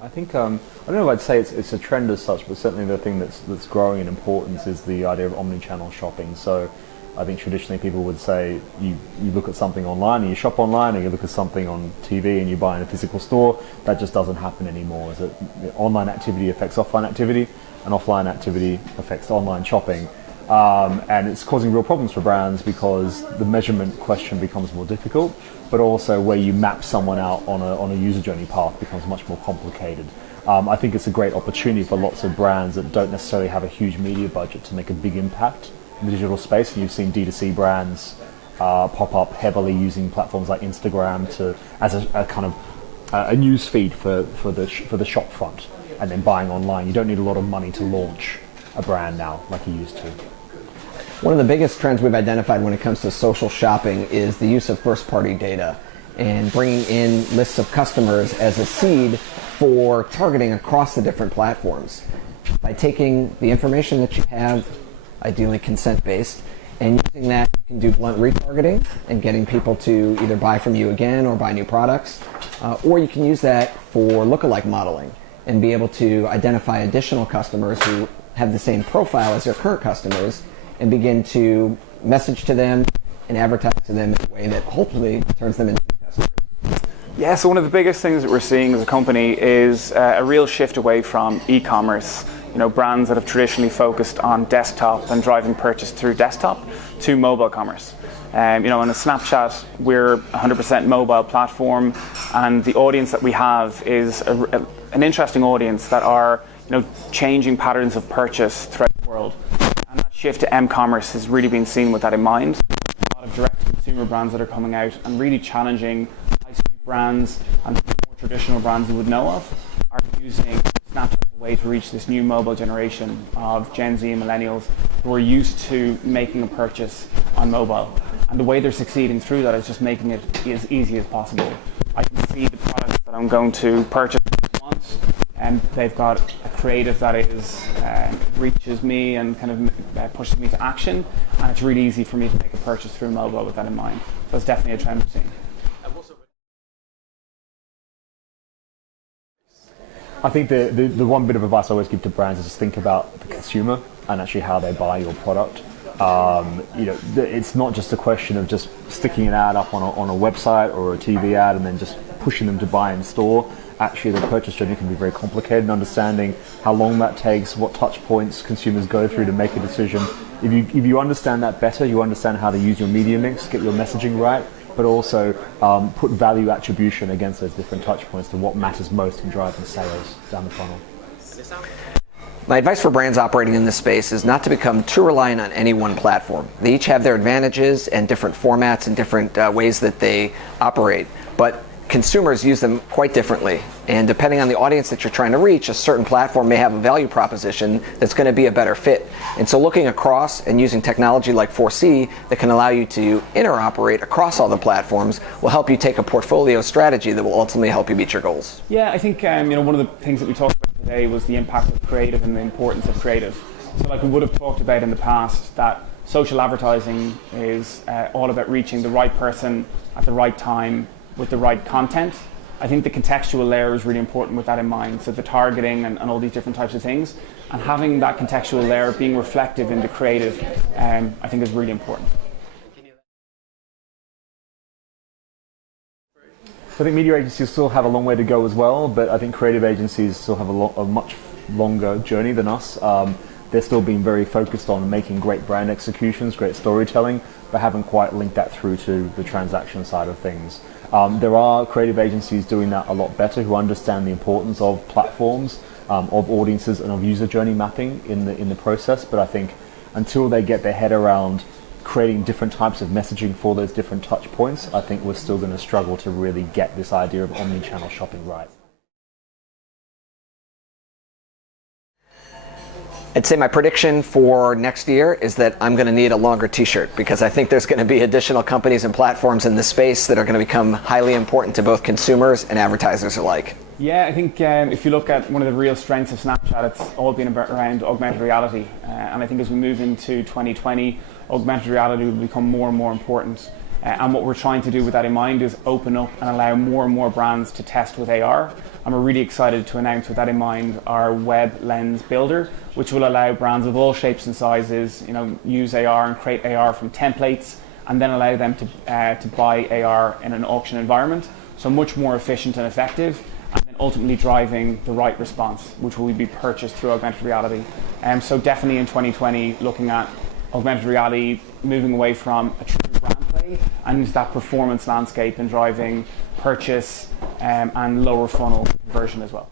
I think I don't know if I'd say it's a trend as such, but certainly the thing that's growing in importance is the idea of omnichannel shopping. So I think traditionally people would say you look at something online and you shop online, or you look at something on TV and you buy in a physical store. That just doesn't happen anymore. Is that online activity affects offline activity, and offline activity affects online shopping. And it's causing real problems for brands because the measurement question becomes more difficult, but also where you map someone out on a user journey path becomes much more complicated. I think it's a great opportunity for lots of brands that don't necessarily have a huge media budget to make a big impact in the digital space. And you've seen D2C brands pop up heavily using platforms like Instagram as a kind of a news feed for the shop front, and then buying online. You don't need a lot of money to launch a brand now like you used to. One of the biggest trends we've identified when it comes to social shopping is the use of first-party data and bringing in lists of customers as a seed for targeting across the different platforms. By taking the information that you have, ideally consent-based, and using that, you can do blunt retargeting and getting people to either buy from you again or buy new products, or you can use that for lookalike modeling and be able to identify additional customers who have the same profile as your current customers and begin to message to them and advertise to them in a way that hopefully turns them into customers. Yeah, so one of the biggest things that we're seeing as a company is a real shift away from e-commerce. You know, brands that have traditionally focused on desktop and driving purchase through desktop to mobile commerce. You know, on a Snapchat, we're 100% mobile platform, and the audience that we have is an interesting audience that are, you know, changing patterns of purchase throughout the world. And that shift to m-commerce has really been seen with that in mind. A lot of direct-to-consumer brands that are coming out and really challenging high street brands and more traditional brands you would know of are using Snapchat as a way to reach this new mobile generation of Gen Z and millennials who are used to making a purchase on mobile. And the way they're succeeding through that is just making it as easy as possible. I can see the products that I'm going to purchase once, and they've got a creative that is reaches me and kind of pushes me to action, and it's really easy for me to make a purchase through mobile with that in mind. So it's definitely a trend we're seeing. I think the one bit of advice I always give to brands is just think about the consumer and actually how they buy your product. You know, it's not just a question of just sticking an ad up on a website or a TV ad and then just pushing them to buy in store. Actually, the purchase journey can be very complicated, and understanding how long that takes, what touch points consumers go through to make a decision. If you understand that better, you understand how to use your media mix, get your messaging right, but also put value attribution against those different touch points to what matters most in driving sales down the funnel. My advice for brands operating in this space is not to become too reliant on any one platform. They each have their advantages and different formats and different ways that they operate, but consumers use them quite differently. And depending on the audience that you're trying to reach, a certain platform may have a value proposition that's going to be a better fit. And so looking across and using technology like 4C that can allow you to interoperate across all the platforms will help you take a portfolio strategy that will ultimately help you meet your goals. Yeah, I think you know, one of the things that we talked about today was the impact of creative and the importance of creative. So like we would have talked about in the past, that social advertising is all about reaching the right person at the right time with the right content. I think the contextual layer is really important with that in mind. So the targeting and all these different types of things, and having that contextual layer being reflective in the creative, I think is really important. So I think media agencies still have a long way to go as well, but I think creative agencies still have a much longer journey than us. They're still being very focused on making great brand executions, great storytelling, but haven't quite linked that through to the transaction side of things. There are creative agencies doing that a lot better, who understand the importance of platforms, of audiences, and of user journey mapping in the process. But I think until they get their head around creating different types of messaging for those different touch points, I think we're still going to struggle to really get this idea of omni-channel shopping right. I'd say my prediction for next year is that I'm going to need a longer t-shirt, because I think there's going to be additional companies and platforms in this space that are going to become highly important to both consumers and advertisers alike. Yeah, I think if you look at one of the real strengths of Snapchat, it's all been around augmented reality. And I think as we move into 2020, augmented reality will become more and more important. And what we're trying to do with that in mind is open up and allow more and more brands to test with AR. And we're really excited to announce with that in mind our web lens builder, which will allow brands of all shapes and sizes, use AR and create AR from templates, and then allow them to buy AR in an auction environment. So much more efficient and effective, and then ultimately driving the right response, which will be purchased through augmented reality. So definitely in 2020, looking at augmented reality, moving away from a true brand play and into that performance landscape and driving purchase and lower funnel conversion as well.